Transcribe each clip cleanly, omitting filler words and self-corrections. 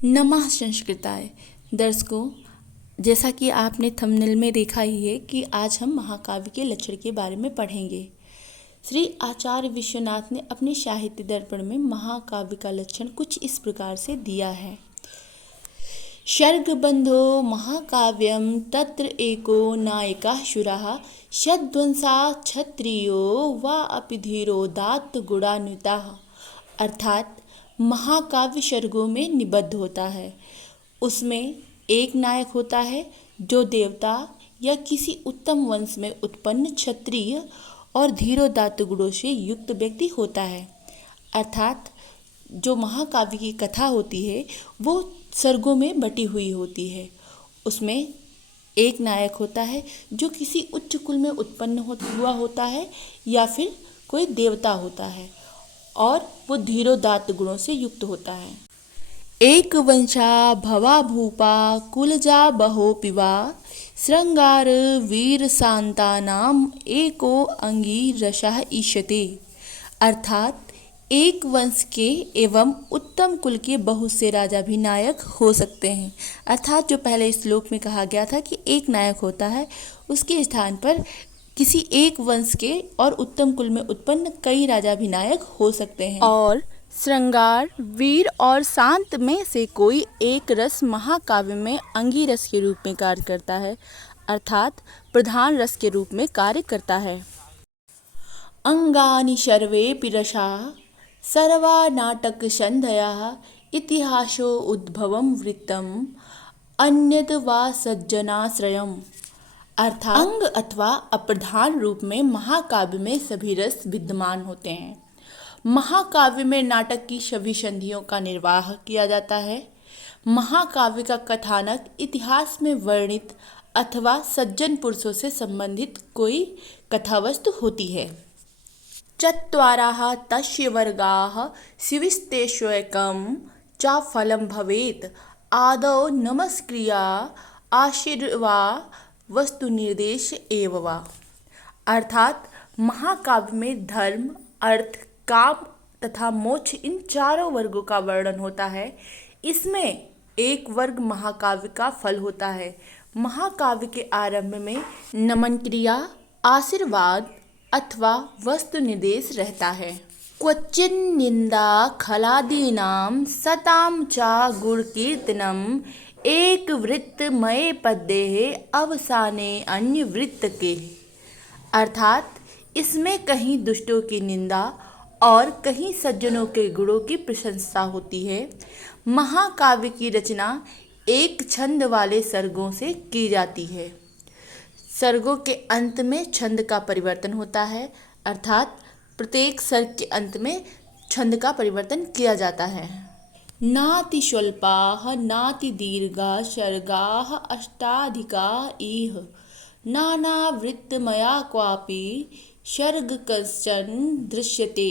नमः संस्कृताय। दर्शकों, जैसा कि आपने थंबनेल में देखा ही है कि आज हम महाकाव्य के लक्षण के बारे में पढ़ेंगे। श्री आचार्य विश्वनाथ ने अपने साहित्य दर्पण में महाकाव्य का लक्षण कुछ इस प्रकार से दिया है। सर्गबंधो महाकाव्यम तत्र एको नायकासुरः षड्वंशा क्षत्रियो वा अपि धीरोदात्त गुणान्विताः। अर्थात महाकाव्य सर्गों में निबद्ध होता है। उसमें एक नायक होता है जो देवता या किसी उत्तम वंश में उत्पन्न क्षत्रिय और धीरोदात्त गुणों से युक्त व्यक्ति होता है। अर्थात जो महाकाव्य की कथा होती है वो सर्गों में बटी हुई होती है। उसमें एक नायक होता है जो किसी उच्च कुल में उत्पन्न हुआ होता है या फिर कोई देवता होता है और वो धीरोदात्त गुणों से युक्त होता है। एक वंशा भवा भूपा कुलजा बहो पिवा श्रृंगार वीर शांतानाम एको अंगी रसः ईशते। अर्थात एक वंश के एवं उत्तम कुल के बहुत से राजा भी नायक हो सकते हैं। अर्थात जो पहले श्लोक में कहा गया था कि एक नायक होता है, उसके स्थान पर किसी एक वंश के और उत्तम कुल में उत्पन्न कई राजा भी नायक हो सकते हैं। और श्रृंगार वीर और शांत में से कोई एक रस महाकाव्य में अंगी रस के रूप में कार्य करता है, अर्थात प्रधान रस के रूप में कार्य करता है। अंगानि सर्वेऽपि रसा सर्वा नाटक संधयः इतिहासो उद्भवं वृत्तम अन्यद वा सज्जनाश्रयम्। अर्थात अंग अथवा अप्रधान रूप में महाकाव्य में सभी रस विद्यमान होते हैं। महाकाव्य में नाटक की सभी संधियों का निर्वाह किया जाता है। महाकाव्य का कथानक इतिहास में वर्णित अथवा सज्जन पुरुषों से संबंधित कोई कथावस्तु होती है। चत्वारः तस्य वर्गाः शिविस्तेष्वेकं च फलं भवेत् आदौ नमस्क्रिया आशीर्वा वस्तु निर्देश एव वा। अर्थात महाकाव्य में धर्म, अर्थ, काम तथा मोक्ष इन चारों वर्गों का वर्णन होता है। इसमें एक वर्ग महाकाव्य का फल होता है। महाकाव्य के आरंभ में नमन क्रिया, आशीर्वाद अथवा वस्तु निर्देश रहता है। क्वचिन निंदा खलादीनां सताम च गुणकीर्तनम एक वृत्तमय पद्ये अवसाने अन्य वृत्त के। अर्थात इसमें कहीं दुष्टों की निंदा और कहीं सज्जनों के गुणों की प्रशंसा होती है। महाकाव्य की रचना एक छंद वाले सर्गों से की जाती है। सर्गों के अंत में छंद का परिवर्तन होता है, अर्थात प्रत्येक सर्ग के अंत में छंद का परिवर्तन किया जाता है। नाति स्वल्पाः नाति दीर्घा सर्गाः अष्टाधिका इह नानावृत्तमया क्वापि सर्ग कश्चन दृश्यते।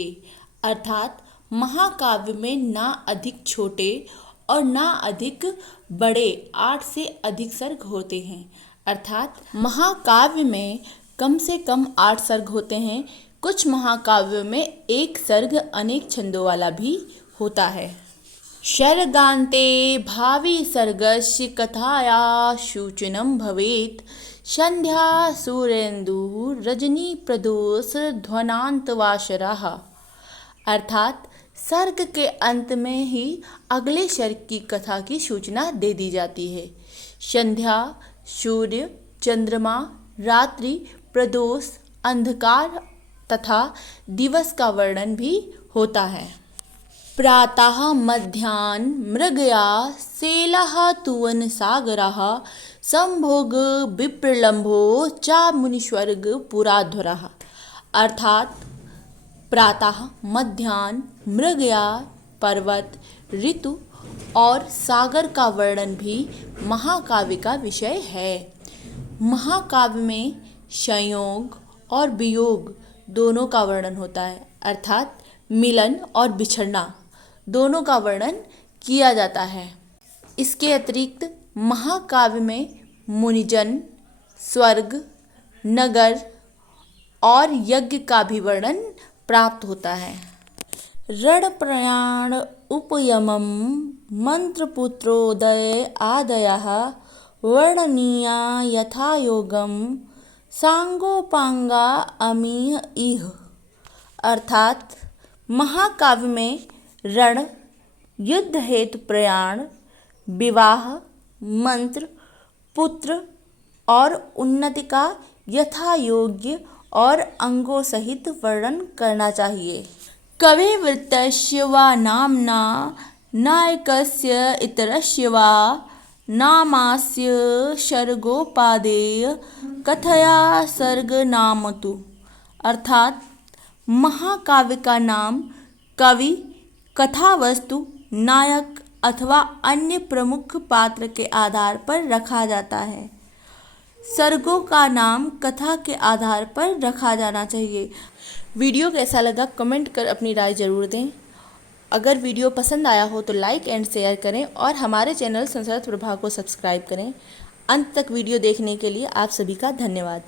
अर्थात महाकाव्य में ना अधिक छोटे और ना अधिक बड़े 8 से अधिक सर्ग होते हैं। अर्थात महाकाव्य में कम से कम 8 सर्ग होते हैं। कुछ महाकाव्यों में एक सर्ग अनेक छंदों वाला भी होता है। सर्गान्ते भावी सर्गस्य कथाया सूचनं भवेत् संध्या सूर्येन्दु रजनी प्रदोष ध्वनान्तवासरः। अर्थात सर्ग के अंत में ही अगले सर्ग की कथा की सूचना दे दी जाती है। संध्या, सूर्य, चंद्रमा, रात्रि, प्रदोष, अंधकार तथा दिवस का वर्णन भी होता है। प्रातः मध्याह्न मृगया सेलः तुवन सागरः संभोग विप्रलम्भो च मुनिस्वर्ग पुराध्वरः। अर्थात प्रातः, मध्याह्न, मृगया, पर्वत, ऋतु और सागर का वर्णन भी महाकाव्य का विषय है। महाकाव्य में संयोग और वियोग दोनों का वर्णन होता है, अर्थात मिलन और बिछड़ना दोनों का वर्णन किया जाता है। इसके अतिरिक्त महाकाव्य में मुनिजन, स्वर्ग, नगर और यज्ञ का भी वर्णन प्राप्त होता है। रणप्रयाण उपयमं मंत्रपुत्रोदय आदयः वर्णनीया यथायोगम सांगोपांगा अमीह इह। अर्थात महाकाव्य में रण, युद्ध हेतु प्रयाण, विवाह, मंत्र, पुत्र और उन्नति का यथा योग्य और अंगों सहित वर्णन करना चाहिए। कविवृत्तस्य वा नाम्ना नायकस्य इतरस्य वा नामास्य सर्गोपादेय कथया सर्गनामतु। अर्थात महाकाव्य का नाम कवि, कथा वस्तु, नायक अथवा अन्य प्रमुख पात्र के आधार पर रखा जाता है। सर्गों का नाम कथा के आधार पर रखा जाना चाहिए। वीडियो कैसा लगा कमेंट कर अपनी राय ज़रूर दें। अगर वीडियो पसंद आया हो तो लाइक एंड शेयर करें और हमारे चैनल संस्कृत प्रभा को सब्सक्राइब करें। अंत तक वीडियो देखने के लिए आप सभी का धन्यवाद।